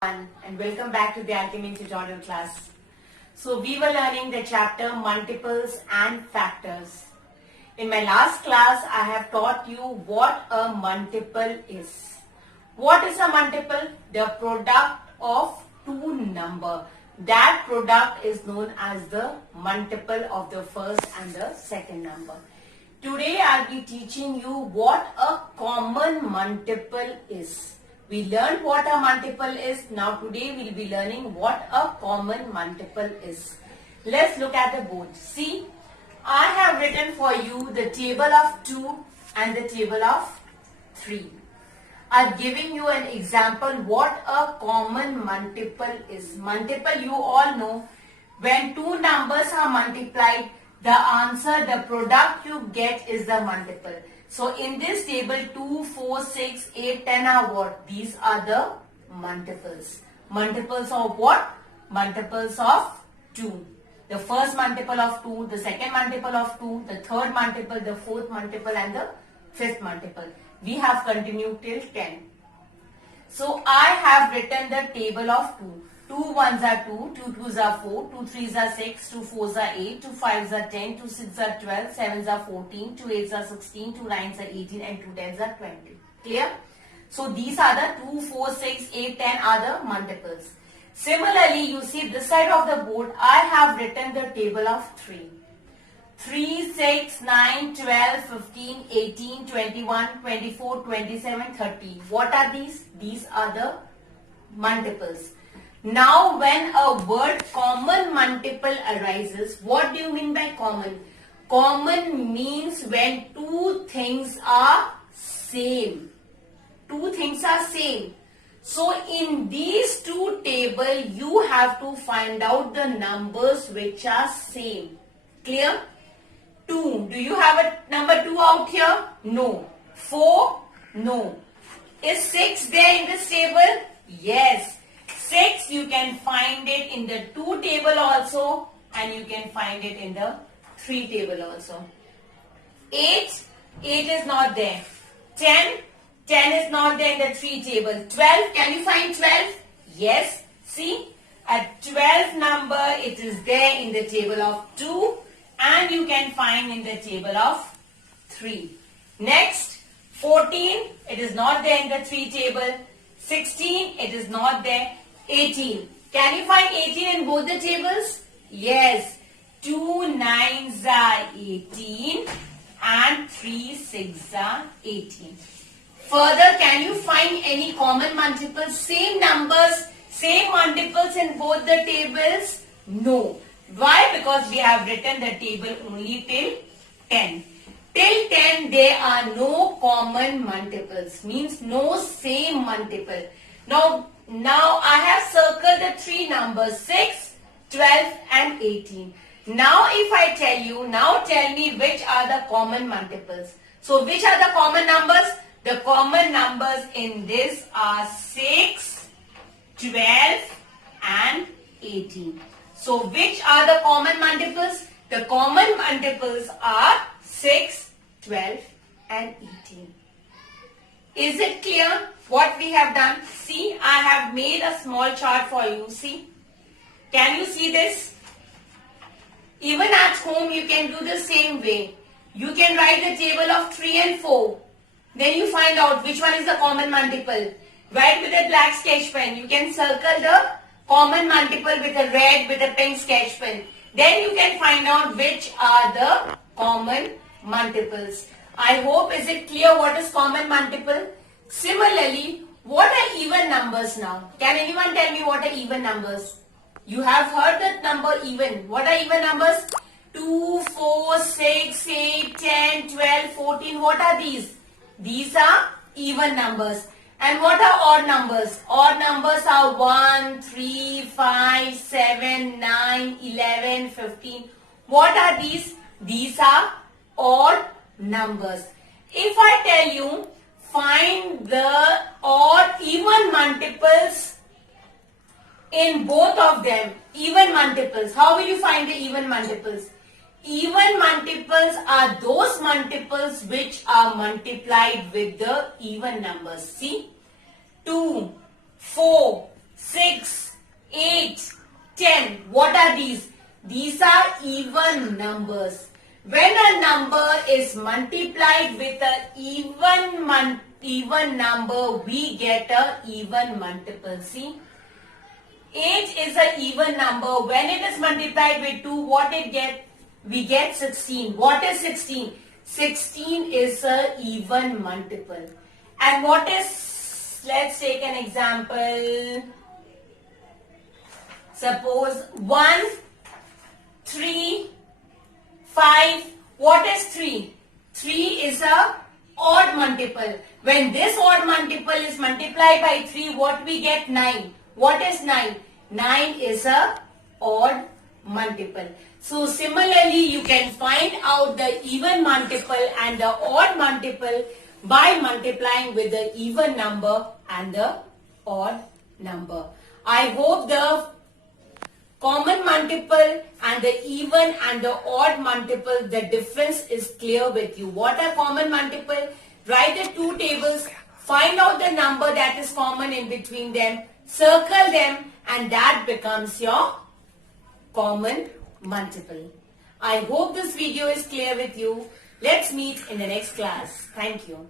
And welcome back to the Alchemy tutorial class. So we were learning the chapter multiples and factors. In my last class, I have taught you what a multiple is. What is a multiple? The product of two numbers. That product is known as the multiple of the first and the second number. Today I'll be teaching you what a common multiple is. We learned what a multiple is. Now today we'll be learning what a common multiple is. Let's look at the board. See, I have written for you the table of 2 and the table of 3. I'm giving you an example what a common multiple is. Multiple, you all know, when two numbers are multiplied, the answer, the product you get is the multiple. So in this table, 2, 4, 6, 8, 10 are what? These are the multiples. Multiples of what? Multiples of 2. The first multiple of 2, the second multiple of 2, the third multiple, the fourth multiple and the fifth multiple. We have continued till 10. So I have written the table of 2. 2 1s are 2, 2 2s are 4, 2 3s are 6, 2 4s are 8, 2 5s are 10, 2 6s are 12, 7s are 14, 2 8s are 16, 2 9s are 18 and 2 10s are 20. Clear? So these are the 2, 4, 6, 8, 10 are the multiples. Similarly, you see this side of the board, I have written the table of 3. 3, 6, 9, 12, 15, 18, 21, 24, 27, 30. What are these? These are the multiples. Now, when a word common multiple arises, what do you mean by common? Common means when two things are same. Two things are same. So, in these two tables, you have to find out the numbers which are same. Clear? 2. Do you have a number 2 out here? No. 4? No. Is 6 there in this table? Yes. 6 you can find it in the 2 table also and you can find it in the 3 table also. 8 is not there. 10 is not there in the 3 table. 12, can you find 12? Yes. See, at 12 number it is there in the table of 2 and you can find in the table of 3. Next, 14, it is not there in the 3 table. 16, it is not there. 18. Can you find 18 in both the tables? Yes. 2 9s are 18 and 3 6s are 18. Further, can you find any common multiples? Same numbers, same multiples in both the tables? No. Why? Because we have written the table only till 10. Till 10, there are no common multiples. Means no same multiple. Now I have circled the 3 numbers 6, 12 and 18. Now if I tell you, now tell me which are the common multiples. So which are the common numbers? The common numbers in this are 6, 12 and 18. So which are the common multiples? The common multiples are 6, 12 and 18. Is it clear what we have done? See, I have made a small chart for you. See, can you see this? Even at home you can do the same way. You can write the table of 3 and 4. Then you find out which one is the common multiple. Write with a black sketch pen. You can circle the common multiple with a red, with a pink sketch pen. Then you can find out which are the common multiples. I hope is it clear what is common multiple? Similarly, what are even numbers now? Can anyone tell me what are even numbers? You have heard that number even. What are even numbers? 2, 4, 6, 8, 10, 12, 14. What are these? These are even numbers. And what are odd numbers? Odd numbers are 1, 3, 5, 7, 9, 11, 15. What are these? These are odd numbers. If I tell you, find the odd even multiples in both of them, even multiples. How will you find the even multiples? Even multiples are those multiples which are multiplied with the even numbers. See, 2, 4, 6, numbers. When a number is multiplied with an even number, we get a even multiple. See, 8 is an even number. When it is multiplied with 2, what it get? We get 16. What is 16? 16 is a even multiple. And what is, let's take an example. Suppose 1, 3, 5. What is 3? 3 is a odd multiple. When this odd multiple is multiplied by 3, what we get? 9. What is 9? 9 is a odd multiple. So similarly, you can find out the even multiple and the odd multiple by multiplying with the even number and the odd number. I hope the common multiple and the even and the odd multiple, the difference is clear with you. What are common multiple? Write the two tables, find out the number that is common in between them, circle them, and that becomes your common multiple. I hope this video is clear with you. Let's meet in the next class. Thank you.